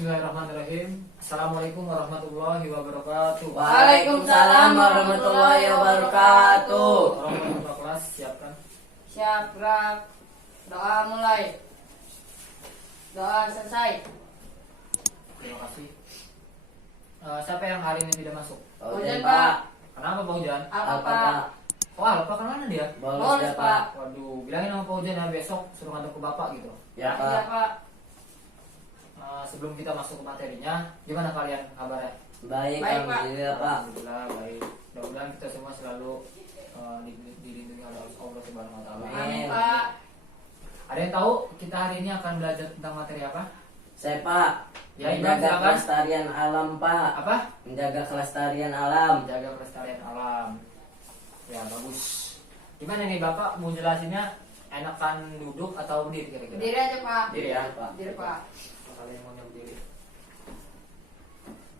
Bismillahirrahmanirrahim. Assalamualaikum warahmatullahi wabarakatuh. Waalaikumsalam warahmatullahi wabarakatuh. Orang tua kelas siapkan. Siap, gerak. Doa mulai. Doa selesai. Terima kasih. Siapa yang hari ini tidak masuk? Hujan, Pak. Kenapa Pak Hujan? Apa, Pak? Wah, lupa kan mana dia? Bolos, Pak. Waduh, bilangin sama Pak Hujan ya besok suruh ngantar ke Bapak gitu. Ya, Pak. Sebelum kita masuk ke materinya, gimana kalian kabarnya? Baik, Pak. alhamdulillah, Pak. Alhamdulillah baik. Mudah-mudahan kita semua selalu dilindungi oleh Allah Subhanahu wa taala. Amin. Pak. Ada yang tahu kita hari ini akan belajar tentang materi apa? Saya, Pak. Ya, Menjaga silakan. kelestarian alam, Pak. Apa? Menjaga kelestarian alam. Menjaga kelestarian alam. Ya, bagus. Gimana nih Bapak mau jelasinnya, enakan duduk atau berdiri kira-kira? Berdiri aja, Pak. Berdiri ya, Pak. Berdiri, Pak. Kalian yang mau berdiri.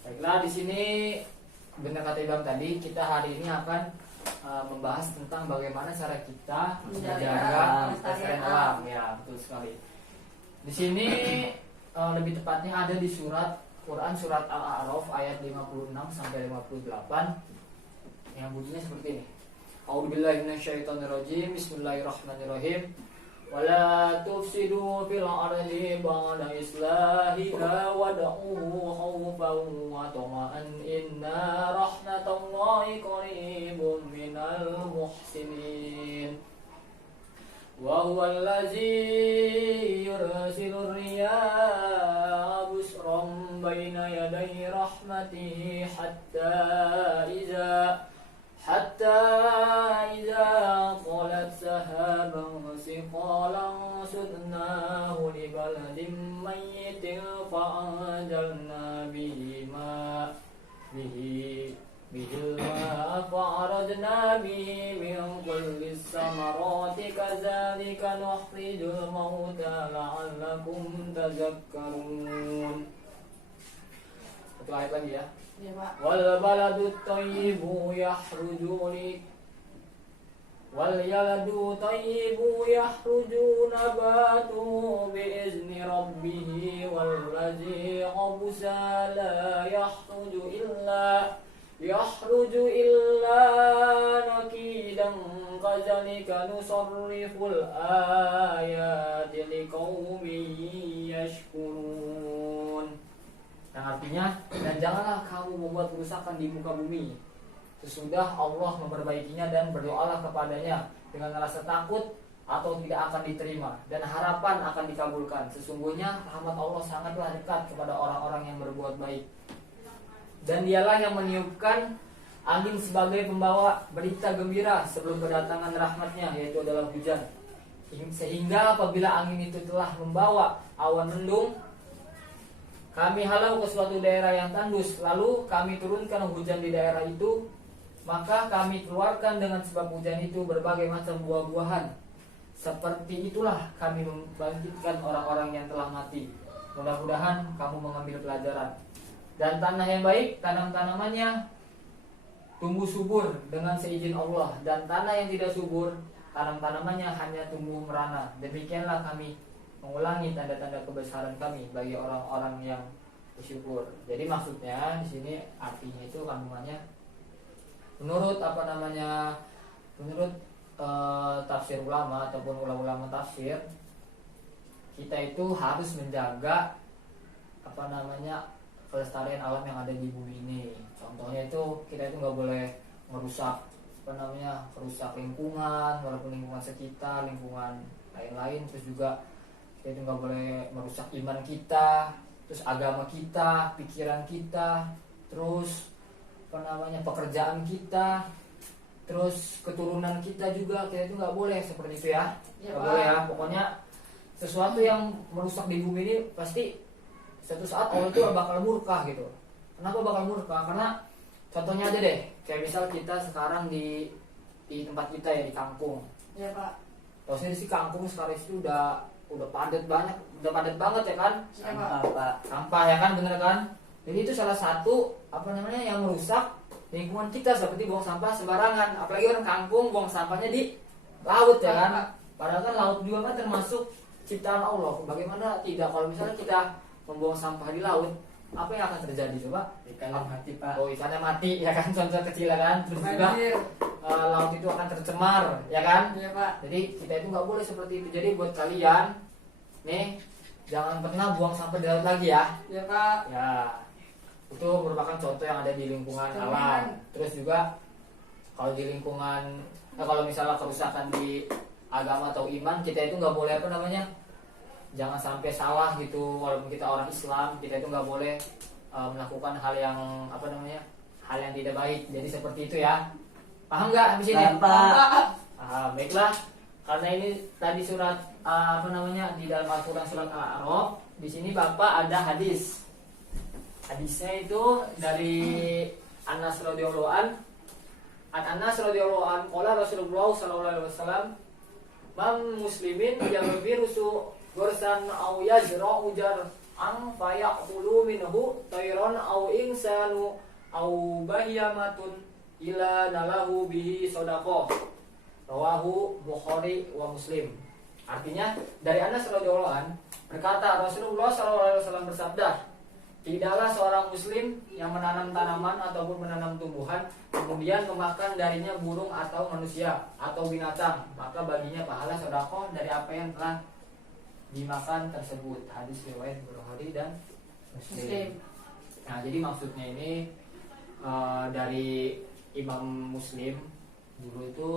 Baiklah, di sini benar kata Ibam tadi, kita hari ini akan membahas tentang bagaimana cara kita menjaga kelestarian alam. Ya, betul sekali. Di sini lebih tepatnya ada di surat Quran surat Al-A'raf ayat 56 sampai 58 yang bunyinya seperti ini. A'udzubillahi minasyaitonirrajim. Bismillahirrahmanirrahim. Wala tufsidu fil ardi ba'da islahiha wad'uhu khawfan wa tama'an inna rahmatallahi qaribun minal muhsinin. Wa huwa allazi yursilur riyaha busran baina yaday rahmatihi hatta idza qalat sahaban siqalan sudnahu li baladin mayyitin fa anzalna bihi fa'aradna bihi min kulli samarati kadzalika nukhrijul mauta la'allakum tadhakkarun. Satu ayat lagi ya. Iya, Pak. Wal baladu thayyibu yahruju nabatuhu bi'izni rabbih wallazi khabusa la yahruju illa nakidan kadzalika nusarriful ayati liqaumin yashkurun. Yang artinya, dan janganlah kamu membuat kerusakan di muka bumi sesudah Allah memperbaikinya, dan berdoalah kepadanya dengan rasa takut atau tidak akan diterima dan harapan akan dikabulkan. Sesungguhnya rahmat Allah sangatlah dekat kepada orang-orang yang berbuat baik. Dan dialah yang meniupkan angin sebagai pembawa berita gembira sebelum kedatangan rahmatnya, yaitu adalah hujan. Sehingga apabila angin itu telah membawa awan mendung, kami halau ke suatu daerah yang tandus, lalu kami turunkan hujan di daerah itu, maka kami keluarkan dengan sebab hujan itu berbagai macam buah-buahan. Seperti itulah kami membangkitkan orang-orang yang telah mati. Mudah-mudahan kamu mengambil pelajaran. Dan tanah yang baik, tanam-tanamannya tumbuh subur dengan seizin Allah, dan tanah yang tidak subur, tanam-tanamannya hanya tumbuh merana. Demikianlah kami mengulangi tanda-tanda kebesaran kami bagi orang-orang yang bersyukur. Jadi maksudnya di sini artinya itu kandungannya menurut tafsir ulama ataupun ulama-ulama tafsir, kita itu harus menjaga kelestarian alam yang ada di bumi ini. Contohnya itu kita itu nggak boleh merusak merusak lingkungan, walaupun lingkungan sekitar, lingkungan lain-lain. Terus juga kita itu nggak boleh merusak iman kita, terus agama kita, pikiran kita, terus pekerjaan kita, terus keturunan kita juga, kita itu nggak boleh seperti itu ya. Ya, Nggak boleh ya. Pokoknya sesuatu yang merusak di bumi ini pasti suatu saat Allah itu bakal murka gitu. Kenapa bakal murka? Karena contohnya aja deh, kayak misal kita sekarang di tempat kita ya, di kampung. Iya, Pak. Terusnya di kampung sekarang itu udah padat banget ya kan? Iya, Pak. Sampah ya kan, bener kan? Jadi itu salah satu yang merusak lingkungan kita, seperti buang sampah sembarangan. Apalagi orang kampung buang sampahnya di laut ya kan? Padahal kan laut juga kan termasuk ciptaan Allah. Bagaimana tidak kalau misalnya kita membuang sampah di laut, apa yang akan terjadi coba? Ikannya mati pak. Oh, ikannya mati ya kan, contoh kecil ya kan. Terus juga Banjir. laut itu akan tercemar ya kan. Iya pak. Jadi kita itu nggak boleh seperti itu. Jadi buat kalian nih, jangan pernah buang sampah di laut lagi ya. Iya pak. Ya, itu merupakan contoh yang ada di lingkungan alam. Terus juga kalau di lingkungan, kalau misalnya kerusakan di agama atau iman, kita itu nggak boleh apa namanya, jangan sampai salah gitu. Walaupun kita orang Islam, kita itu nggak boleh melakukan hal yang apa namanya, hal yang tidak baik. Jadi seperti itu ya. Paham nggak habis ini? Paham, Pak. Baiklah. Karena ini tadi surat apa namanya, di dalam Al-Quran surat Al-A'raf. Di sini Bapak ada hadis. Hadisnya itu dari Anas radhiyallahu an. Anas radhiyallahu an, qala Rasulullah sallallahu alaihi wasallam, "Man muslimin yang virusu gursan aw yazra'u jar'an fayaqulu minhu tayran aw insanu aw bahyamatun ila nalahu bihi shadaqah." Rawahu Bukhari wa Muslim. Artinya dari Anas radhiyallahu an berkata, Rasulullah sallallahu alaihi wasallam bersabda, tidaklah seorang muslim yang menanam tanaman ataupun menanam tumbuhan kemudian memakan darinya burung atau manusia atau binatang, maka baginya pahala sedekah dari apa yang telah dimakan tersebut. Hadis riwayat Bukhari dan Muslim. Nah, jadi maksudnya ini dari Imam Muslim dulu itu,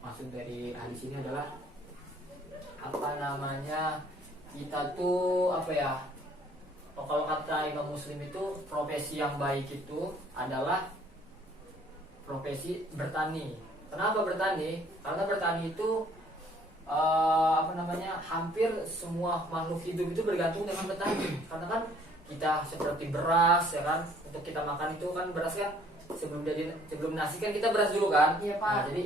maksud dari hadis ini adalah apa namanya, kita tuh apa ya, kalau kata Imam Muslim itu profesi yang baik itu adalah profesi bertani. Kenapa bertani? Karena bertani itu apa namanya, hampir semua makhluk hidup itu bergantung dengan bertani. Karena kan kita seperti beras ya kan, untuk kita makan itu kan beras kan, sebelum nasi kan kita beras dulu kan. Iya, Pak. Nah, jadi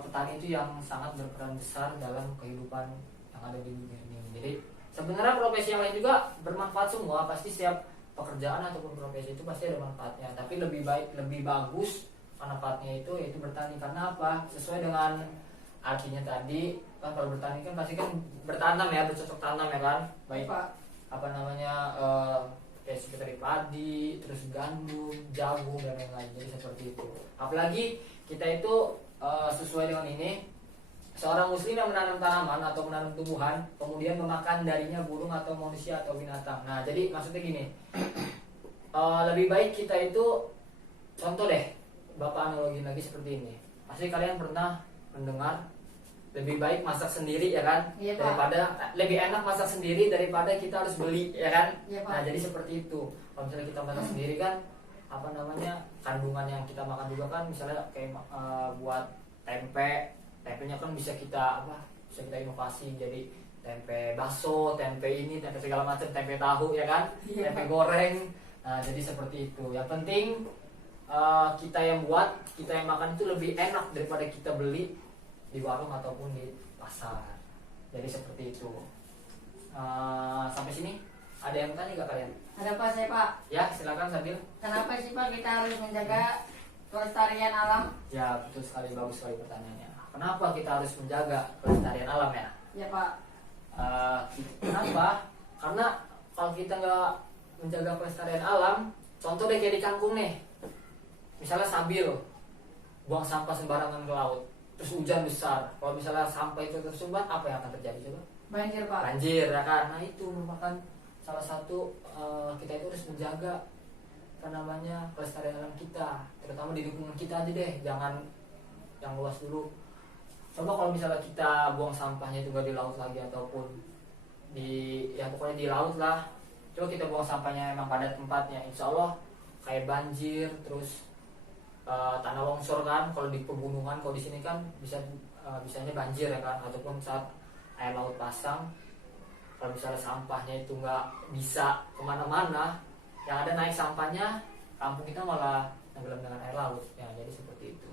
petani itu yang sangat berperan besar dalam kehidupan yang ada di dunia ini. Jadi sebenarnya profesi yang lain juga bermanfaat semua, pasti setiap pekerjaan ataupun profesi itu pasti ada manfaatnya. Tapi lebih bagus manfaatnya itu yaitu bertani. Karena apa? Sesuai dengan artinya tadi kan, kalau bertani kan pasti kan bertanam ya, bercocok tanam ya kan. Baik Pak. apa namanya, kayak seperti padi, terus gandum, jagung dan lain-lain. Jadi seperti itu. Apalagi kita itu sesuai dengan ini, seorang muslim yang menanam tanaman atau menanam tumbuhan kemudian memakan darinya burung atau manusia atau binatang. Nah, jadi maksudnya gini, lebih baik kita itu, contoh deh, Bapak analogin lagi seperti ini. Pasti kalian pernah mendengar lebih baik masak sendiri ya kan, iya, daripada lebih enak masak sendiri daripada kita harus beli ya kan. Iya, Pak. Nah, jadi seperti itu. Kalau misalnya kita masak sendiri kan, apa namanya, kandungan yang kita makan juga kan, misalnya kayak buat tempenya kan bisa kita bisa kita inovasi jadi tempe bakso, tempe ini, tempe segala macam, tempe tahu ya kan, Iya, tempe Pak. goreng. Nah, jadi seperti itu. Yang penting kita yang buat, kita yang makan itu lebih enak daripada kita beli di warung ataupun di pasar. Jadi seperti itu. Sampai sini ada yang tanya nggak kalian? Ada apa saya Pak? Ya, silakan sambil. Kenapa sih Pak kita harus menjaga kelestarian alam? Ya, betul sekali, bagus sekali pertanyaannya. Kenapa kita harus menjaga kelestarian alam ya? Ya Pak. Kenapa? Karena kalau kita nggak menjaga kelestarian alam, contoh deh kayak di Cangkung nih, misalnya sambil buang sampah sembarangan ke laut, terus hujan besar, kalau misalnya sampah itu tersumbat, apa yang akan terjadi coba? Banjir Pak. Banjir ya kan. Nah, itu merupakan salah satu kita itu harus menjaga apa namanya, kelestarian alam kita, terutama di lingkungan kita aja deh, jangan yang luas dulu. Coba kalau misalnya kita buang sampahnya itu nggak di laut lagi ataupun di, ya pokoknya di laut lah, coba kita buang sampahnya emang pada tempatnya, insya Allah kayak banjir, terus tanah longsor kan, kalau di pegunungan, kalau di sini kan bisanya banjir ya kan, ataupun saat air laut pasang, kalau misalnya sampahnya itu nggak bisa kemana-mana, yang ada naik sampahnya, kampung kita malah tenggelam dengan air laut ya. Jadi seperti itu.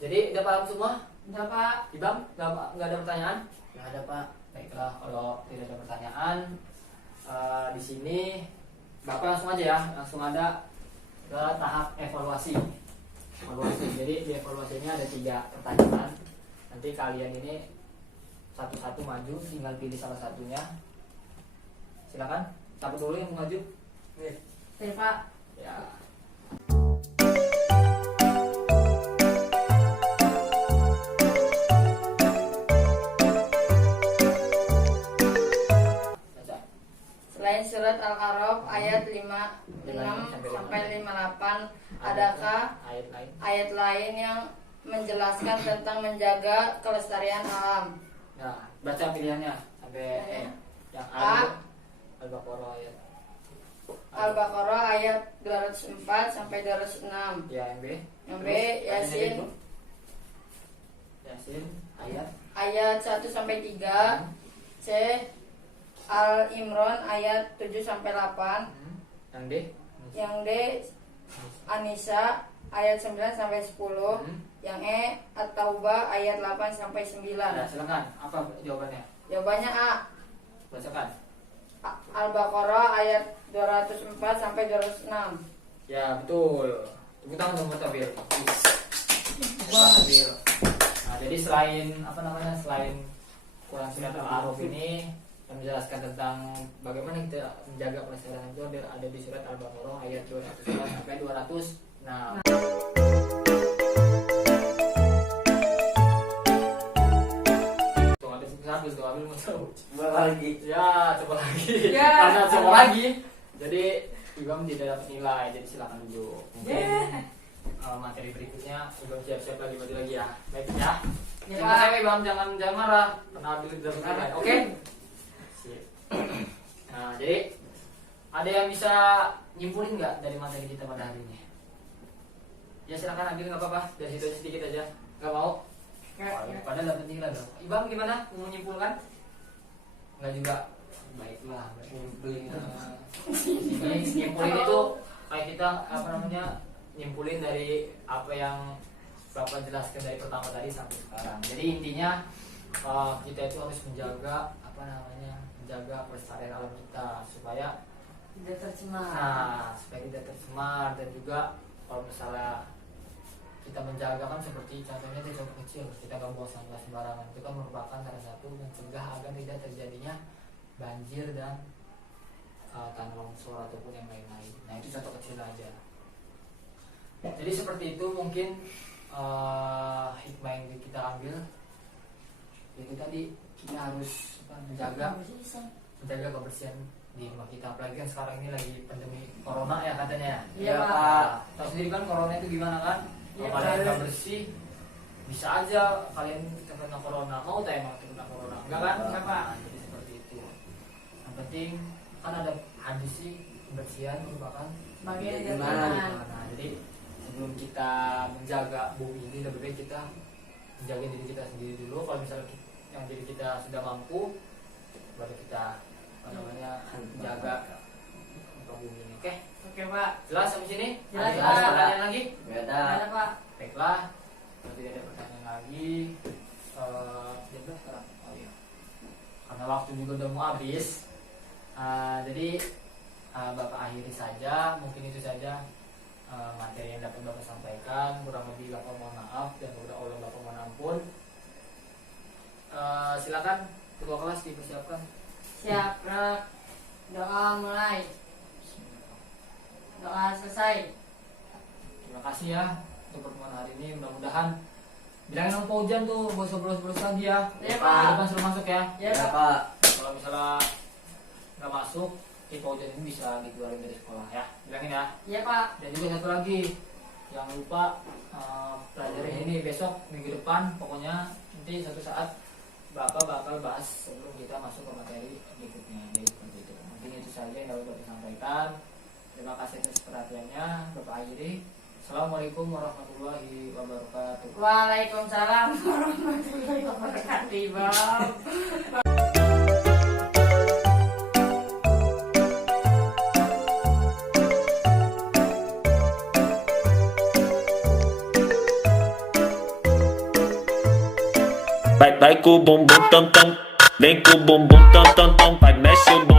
Jadi udah paham semua? Udah Pak. Ibam, nggak ada pertanyaan? Nggak ada Pak. Baiklah, kalau tidak ada pertanyaan di sini Bapak langsung aja ya, langsung ada ke tahap evaluasi. Jadi di evaluasi ini ada 3 pertanyaan. Nanti kalian ini satu-satu maju, tinggal pilih salah satunya. silakan. Siapa dulu yang maju? Saya Pak. Ya. Baca. Selain surat Al-A'raf ayat 56 sampai 58, adakah Ayat lain? ayat lain yang menjelaskan tentang menjaga kelestarian alam? Nah, baca pilihannya sampai yang A. Al-Baqarah ayat. Al-Baqarah ayat 204 sampai 206. Ya, yang B. Yang B, Terus, Yasin Yasin ayat. ayat 1 sampai 3. C. Al-Imran ayat 7 sampai 8. Yang D. Yang D. An-Nisa ayat 9 sampai 10. Yang E. At-Taubah ayat 8 sampai 9. Nah, silakan. Apa jawabannya? Jawabannya A. Bacakan. Al-Baqarah ayat 204 sampai 206. Ya, betul. Tepuk tangan dong buat Tabil. Hebat, Tabil. Nah, jadi selain selain Quran surat Al-A'raf ini yang menjelaskan tentang bagaimana kita menjaga kelestarian itu ada di surat Al-Baqarah ayat 204 sampai 206. Tuh ada satu tuh Abil mau tahu. Coba lagi. Ya, coba lagi. Ya. Karena coba lagi. Jadi Ibam tidak dapat nilai, jadi silakan dulu. Mungkin materi berikutnya Ibam siap-siap lagi ya. Baik ya. Ya, Jangan Pak. saya Ibam, jangan marah. Karena Abil tidak dapat nilai. Oke? Sip. Nah, jadi ada yang bisa nyimpulin nggak dari materi kita pada hari ini? Ya silakan Abil, nggak apa-apa. Dari situ sedikit aja. Nggak mau? Padahal dapat nilai dong. Ibam gimana? Mau menyimpulkan? Nggak juga. Baiklah. Nyimpulin itu kayak kita nyimpulin dari apa yang Bapak jelaskan dari pertama tadi sampai sekarang. Jadi intinya kita itu harus menjaga menjaga pelestarian alam kita supaya Tidak tercemar. supaya tidak tercemar, dan juga kalau misalnya kita menjaga kan seperti contohnya itu contoh kecil, kita nggak buang sampah sembarangan, itu kan merupakan salah satu mencegah agar tidak terjadinya banjir dan tanah longsor ataupun yang lain-lain. Nah itu contoh kecil aja. Jadi seperti itu mungkin hikmah yang kita ambil, itu tadi kita harus menjaga kebersihan di rumah kita, apalagi kan sekarang ini lagi pandemi corona ya katanya. Iya, Pak. Pak. Tahu sendiri kan corona itu gimana kan? Iya, Kalau kalian Pak. nggak bersih, bisa aja kalian terkena corona. Mau tak emang terkena corona? Enggak kan? Enggak, Pak. Jadi seperti itu. Yang penting kan ada hadis sih, kebersihan merupakan Bagian dari Gimana? iman. Nah, jadi sebelum kita menjaga bumi ini, lebih baik kita menjaga diri kita sendiri dulu. Kalau misalnya yang diri kita sudah mampu, baru kita menjaga muka bumi ini. Oke, Oke, Pak. jelas sampai sini? Jelas, Ada Pak. pertanyaan lagi? Gak Ada, ada. Pak. Baiklah, kalau tidak ada pertanyaan lagi, jam berapa sekarang? Oh iya, karena waktu juga udah mau habis. Jadi Bapak akhiri saja, mungkin itu saja materi yang dapat Bapak sampaikan. Kurang lebih Bapak mohon maaf dan udah Allah Bapak mohon ampun. Silakan ketua kelas dipersiapkan. Siap, Rak. Doa mulai. Doa selesai. Terima kasih ya untuk pertemuan hari ini. Mudah-mudahan bilangin sama Pak Ujan tuh bolos-bolos lagi ya. Iya, Pak. Pak. Depan suruh masuk ya. Ya, Ya, Pak. Pak. Kalau misalnya nggak masuk, Pak Ujan ini bisa dikeluarin dari sekolah ya. Bilangin ya. Iya, Pak. Dan juga satu lagi, jangan lupa pelajarin ini besok minggu depan. Pokoknya nanti suatu saat Bapak bakal bahas sebelum kita masuk ke materi berikutnya. Jadi seperti itu. Mungkin itu saja yang dapat Bapak sampaikan. Terima kasih atas perhatiannya. Bapak akhiri. Assalamualaikum warahmatullahi wabarakatuh. Waalaikumsalam warahmatullahi wabarakatuh, Bang. Vai com o bumbum tam tam, vem com o bumbum tam tam tam, vai mexe o bumbum.